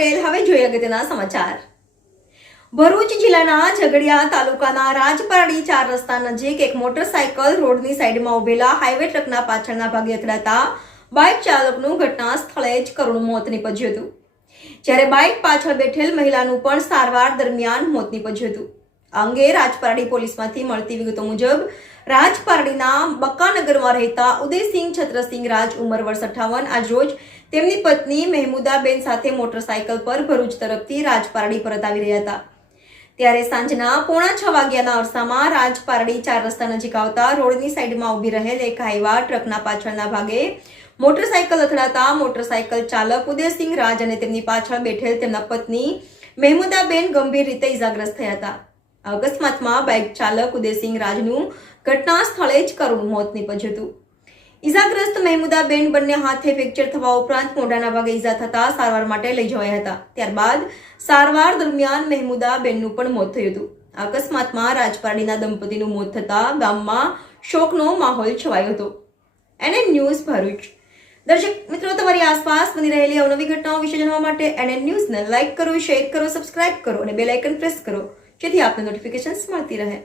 પટેલ હવે જોઈએ અગત્યના સમાચાર। ભરૂચ જિલ્લાના ઝઘડિયા તાલુકાના રાજપારડી 4 રસ્તા નજીક એક મોટરસાયકલ રોડની સાઈડમાં ઉભેલા હાઈવે ટ્રકના પાછળના ભાગે અથડાતા બાઇક ચાલકનું ઘટના સ્થળે જ કરુણ મોત નીપજ્યું હતું, જ્યારે બાઇક પાછળ બેઠેલ મહિલાનું પણ સારવાર દરમિયાન મોત નીપજ્યું હતું। આ અંગે રાજપારડી પોલીસમાંથી મળતી વિગતો મુજબ રાજપારડીના બકાનગરમાં રહેતા ઉદયસિંહ છત્રસિંહ રાજ ઉંમર વર્ષ 58 આજરોજ તેમની પત્ની મહેમુદાબેન સાથે મોટરસાયકલ પર ભરૂચ તરફથી રાજપારડી પરત આવી રહ્યા હતા, ત્યારે સાંજના 5:45 વાગ્યાના અરસામાં રાજપારડી 4 રસ્તા નજીક આવતા રોડની સાઈડમાં ઊભી રહેલ એક હાઈવા ટ્રકના પાછળના ભાગે મોટરસાયકલ અથડાતા મોટરસાયકલ ચાલક ઉદયસિંહ રાજ અને તેમની પાછળ બેઠેલ તેમના પત્ની મહેમુદાબેન ગંભીર રીતે ઇજાગ્રસ્ત થયા હતા। અકસ્માતમાં બાઇક ચાલક ઉદયસિંહ રાજનું ઘટના સ્થળે જ કરુણ મોત નીપજ્યું હતું। ઇજાગ્રસ્ત મહેમુદાબેન બંને હાથે ફ્રેક્ચર થવા ઉપરાંત મોઢાના ભાગે ઇજા થતા સારવાર માટે લઈ જવાયા હતા, ત્યારબાદ સારવાર દરમિયાન મહેમુદાબેનનું પણ મોત થયું હતું। અકસ્માતમાં રાજપારડીના દંપતીનું મોત થતા ગામમાં શોકનો માહોલ છવાયો હતો। NN news Bharuch. દર્શક મિત્રો, તમારી આસપાસ બની રહેલી અવનવી ઘટનાઓ વિશે જાણવા માટે NN ન્યૂઝને લાઇક કરો, શેર કરો, સબસ્ક્રાઇબ કરો અને બેલ આઇકન પ્રેસ કરો, જેથી આપને નોટિફિકેશન્સ મળતી રહે।